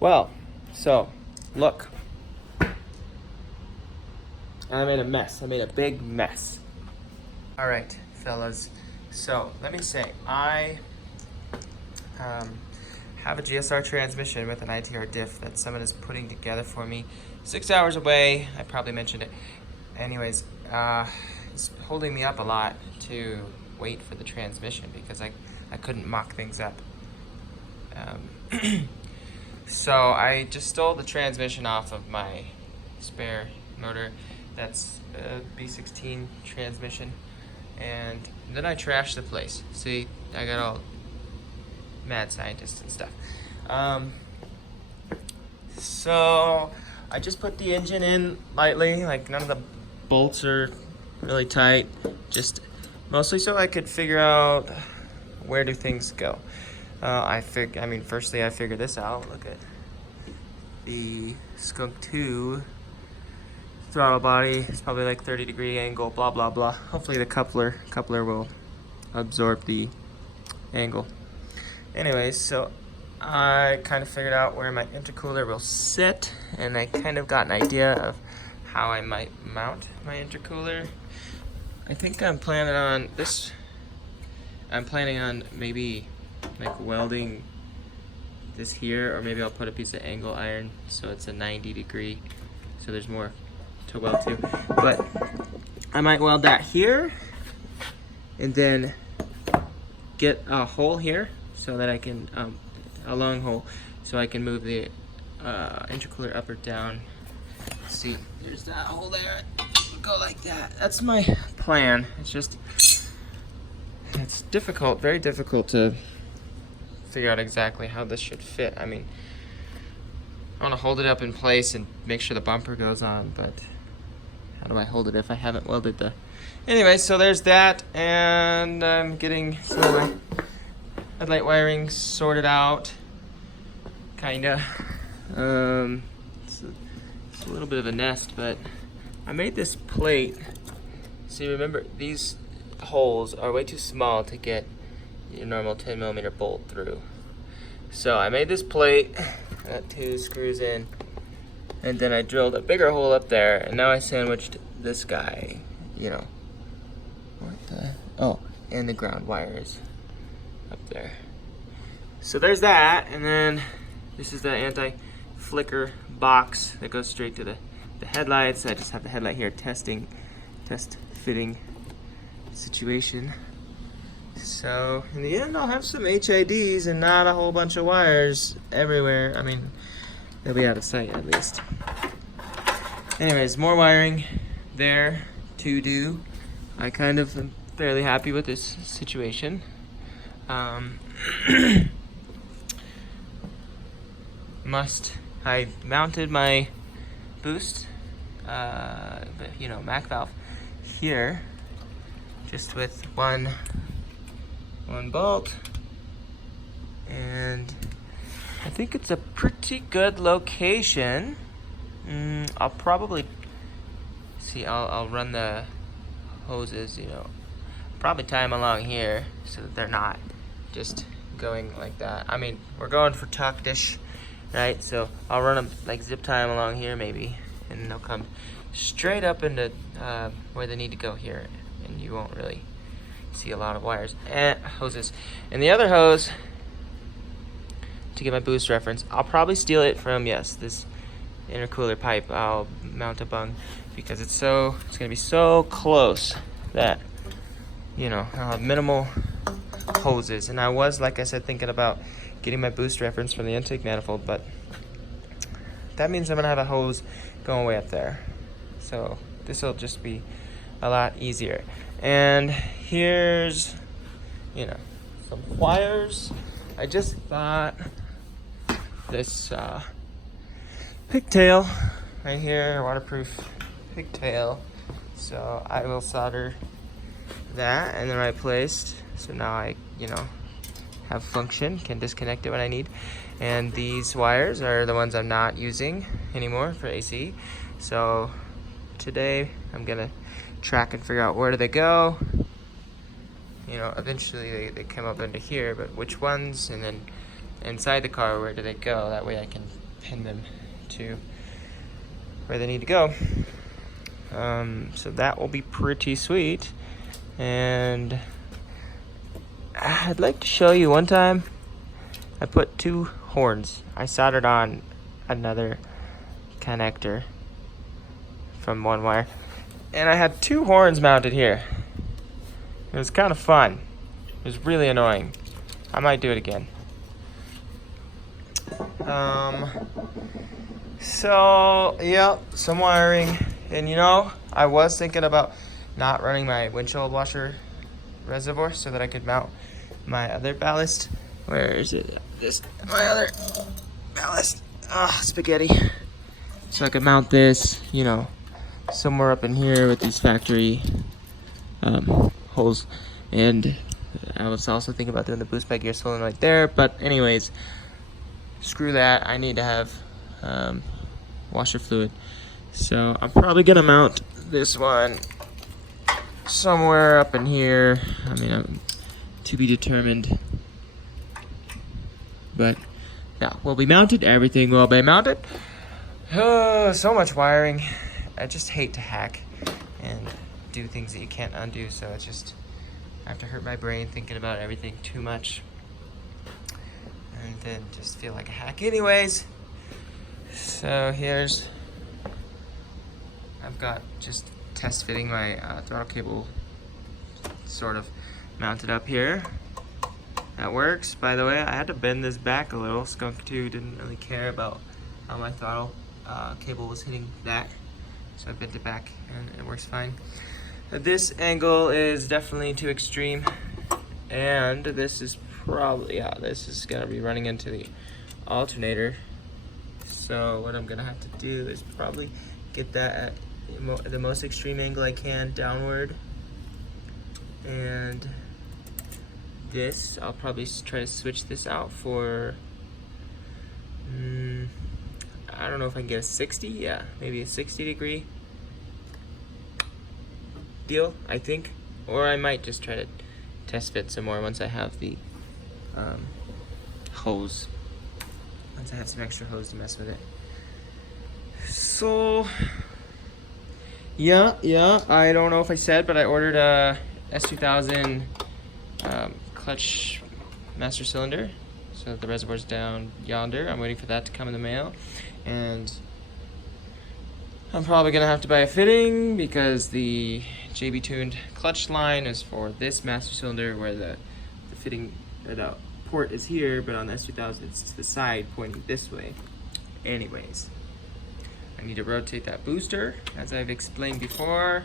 Well, so look, I made a mess. I made a big mess. All right, fellas. So let me say, I have a GSR transmission with an ITR diff that someone is putting together for me. 6 hours away. I probably mentioned it. Anyways, it's holding me up a lot to wait for the transmission because I couldn't mock things up. So I just stole the transmission off of my spare motor. That's a B16 transmission. And then I trashed the place. See, I got all mad scientist and stuff. So I just put the engine in lightly, like none of the bolts are really tight, just mostly so I could figure out where do things go. Firstly I figured this out. Look at the Skunk 2 throttle body. It's probably like 30-degree angle, blah blah blah. Hopefully the coupler will absorb the angle. Anyways, so I kind of figured out where my intercooler will sit, and I kind of got an idea of how I might mount my intercooler. I think I'm planning on this. I'm planning on maybe like welding this here, or maybe I'll put a piece of angle iron so it's a 90-degree, so there's more to weld to. But I might weld that here and then get a hole here so that I can, a long hole, so I can move the intercooler up or down. See, there's that hole there. Go like that. That's my plan. It's difficult, very difficult to figure out exactly how this should fit. I mean, I want to hold it up in place and make sure the bumper goes on, but how do I hold it if I haven't welded the... Anyway, so there's that, and I'm getting some of my headlight wiring sorted out, kinda. It's a little bit of a nest, but I made this plate. See, remember, these holes are way too small to get your normal 10mm bolt through. So I made this plate, got 2 screws in, and then I drilled a bigger hole up there, and now I sandwiched this guy, you know. And the ground wires up there. So there's that, and then this is the anti-flicker box that goes straight to the headlights. I just have the headlight here test fitting situation. So in the end, I'll have some HIDs and not a whole bunch of wires everywhere. I mean, they'll be out of sight at least. Anyways, more wiring there to do. I kind of am fairly happy with this situation. I mounted my boost, Mac valve here, just with one bolt, and I think it's a pretty good location. I'll probably see. I'll run the hoses, probably tie them along here so that they're not just going like that. I mean, we're going for tucked-ish, right? So I'll run them, like zip tie them along here maybe, and they'll come straight up into where they need to go here, and you won't really see a lot of wires and hoses. And the other hose, to get my boost reference, I'll probably steal it from, this intercooler pipe. I'll mount a bung because it's gonna be so close that I'll have minimal hoses. And I was, like I said, thinking about getting my boost reference from the intake manifold, but that means I'm gonna have a hose going way up there. So this will just be a lot easier. And here's, some wires. I just bought this pigtail right here, waterproof pigtail. So I will solder that in the right place. So now I, have function, can disconnect it when I need. And these wires are the ones I'm not using anymore for AC. So today I'm gonna track and figure out where do they go. Eventually they come up into here, but which ones, and then inside the car, where do they go? That way I can pin them to where they need to go. So that will be pretty sweet. And I'd like to show you one time I put 2 horns. I soldered on another connector from one wire, and I had 2 horns mounted here. It was kind of fun. It was really annoying. I might do it again. So yeah, some wiring. And you know, I was thinking about not running my windshield washer reservoir so that I could mount my other ballast. Where is it? My other ballast. Spaghetti. So I could mount this, you know, somewhere up in here with these factory holes. And I was also thinking about doing the boost back gear solenoid there. But anyways, screw that. I need to have washer fluid. So I'm probably gonna mount this one somewhere up in here. I mean, to be determined. But that will be mounted. Everything will be mounted. So much wiring. I just hate to hack and do things that you can't undo. So it's just, I have to hurt my brain thinking about everything too much. And then just feel like a hack anyways. So here's, I've got just test fitting my throttle cable sort of mounted up here. That works. By the way, I had to bend this back a little. Skunk 2 didn't really care about how my throttle cable was hitting that. So I bent it back and it works fine. This angle is definitely too extreme. And this is probably, yeah, this is gonna be running into the alternator. So what I'm gonna have to do is probably get that at the most extreme angle I can downward. And this, I'll probably try to switch this out for, I don't know if I can get a 60, yeah, maybe a 60-degree deal, I think. Or I might just try to test fit some more once I have the hose. Once I have some extra hose to mess with it. So, yeah, I don't know if I said, but I ordered a S2000 clutch master cylinder. So the reservoir's down yonder. I'm waiting for that to come in the mail. And I'm probably gonna have to buy a fitting because the JB tuned clutch line is for this master cylinder, where the fitting port is here, but on the S2000 it's to the side pointing this way. Anyways, I need to rotate that booster as I've explained before.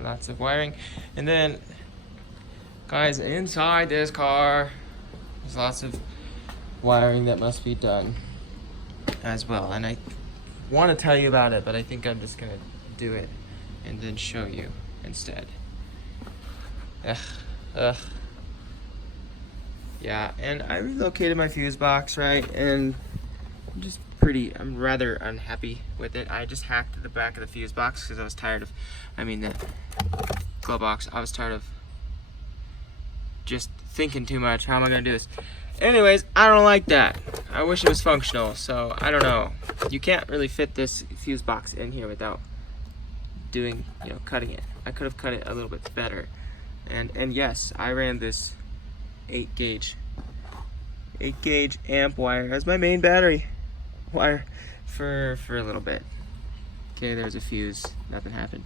Lots of wiring. And then guys, inside this car there's lots of wiring that must be done as well, and I want to tell you about it, but I think I'm just gonna do it and then show you instead. Yeah, and I relocated my fuse box, right? And I'm rather unhappy with it. I just hacked the back of the fuse box because I was tired of, the glove box. I was tired of just thinking too much. How am I gonna do this? Anyways, I don't like that. I wish it was functional, so I don't know. You can't really fit this fuse box in here without cutting it. I could have cut it a little bit better. And yes, I ran this 8 gauge amp wire as my main battery wire for a little bit. Okay, there's a fuse, nothing happened.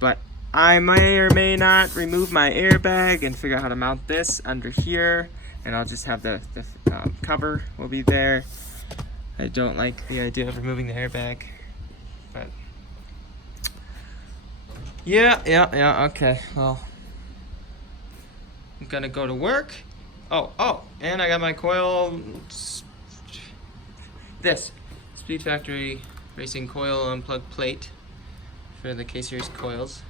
But I may or may not remove my airbag and figure out how to mount this under here, and I'll just have the cover will be there. I don't like the idea of removing the airbag, but yeah, okay, well, I'm gonna go to work. Oh, and I got my coil, this Speed Factory Racing Coil Unplugged Plate for the K-Series coils.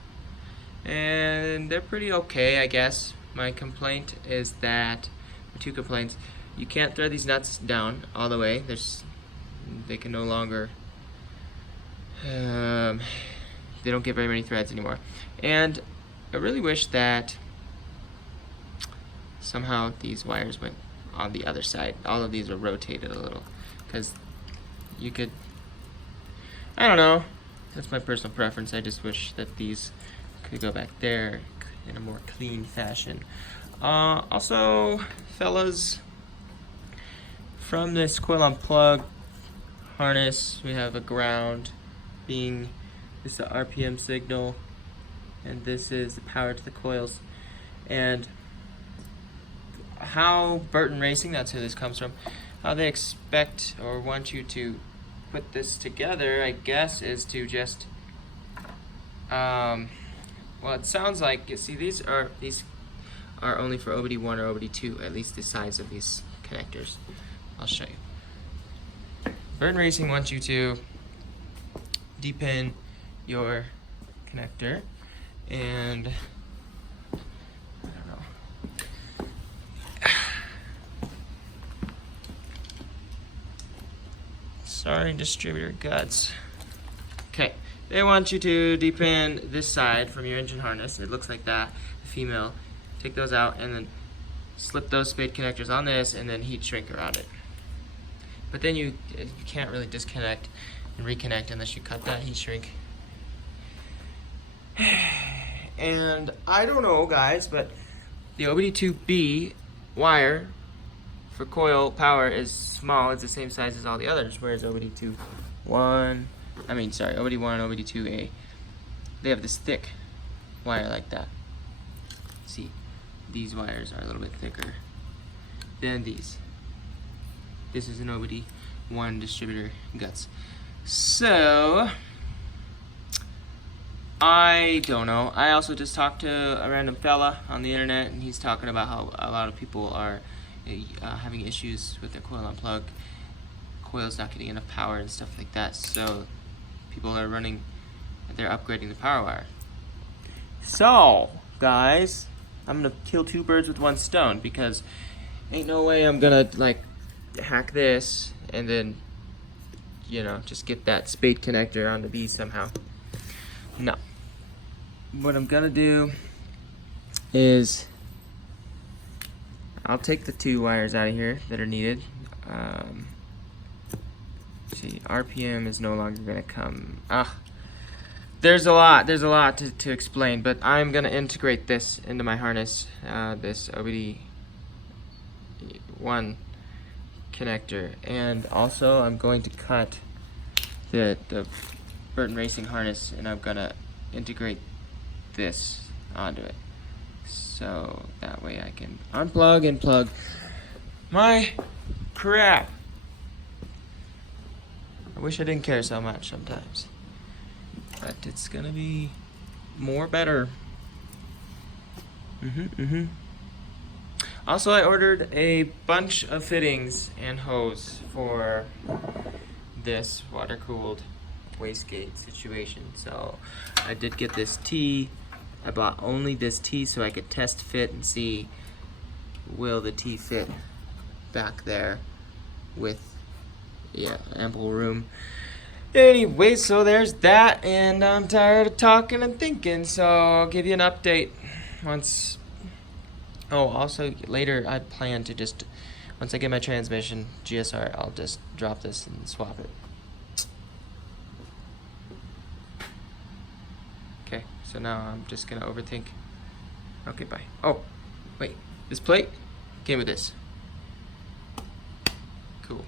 And they're pretty okay, I guess. My complaint is that, 2 complaints, you can't thread these nuts down all the way. They can no longer, they don't get very many threads anymore. And I really wish that somehow these wires went on the other side. All of these are rotated a little, because you could, I don't know, that's my personal preference. I just wish that these could go back there in a more clean fashion. Also, fellas, from this coil on plug harness, we have a ground being, this is the RPM signal, and this is the power to the coils. And how Burton Racing, that's who this comes from, how they expect or want you to put this together, I guess, is to just, well, it sounds like, you see, these are only for OBD1 or OBD2, at least the size of these connectors. I'll show you. Burton Racing wants you to depin your connector, and I don't know. Sorry, distributor guts. Okay, they want you to depin this side from your engine harness. It looks like that, the female. Take those out and then slip those spade connectors on this and then heat shrink around it. But then you can't really disconnect and reconnect unless you cut that heat shrink. And I don't know, guys, but the OBD2B wire for coil power is small. It's the same size as all the others, whereas OBD1, OBD2A, they have this thick wire like that. See, these wires are a little bit thicker than these. This is an OBD1 distributor guts. So, I don't know. I also just talked to a random fella on the internet, and he's talking about how a lot of people are having issues with their coil on plug, coils not getting enough power and stuff like that. So, people are they're upgrading the power wire. So, guys, I'm gonna kill two birds with one stone, because ain't no way I'm gonna like hack this and then, you know, just get that spade connector on the B somehow. No. What I'm gonna do is I'll take the two wires out of here that are needed. See, RPM is no longer gonna come. There's a lot to explain, but I'm gonna integrate this into my harness, this OBD1 connector, and also I'm going to cut the Burton Racing harness, and I'm gonna integrate this onto it, so that way I can unplug and plug my crap. I wish I didn't care so much sometimes, but it's gonna be more better. Also, I ordered a bunch of fittings and hose for this water-cooled wastegate situation. So I did get this T. I bought only this T so I could test fit and see, will the T fit back there with, yeah, ample room. Anyway, so there's that, and I'm tired of talking and thinking, so I'll give you an update once. Oh, also later I plan to just, once I get my transmission GSR, I'll just drop this and swap it. Okay, so now I'm just gonna overthink. Okay, bye. Oh, wait, this plate came with this. Cool.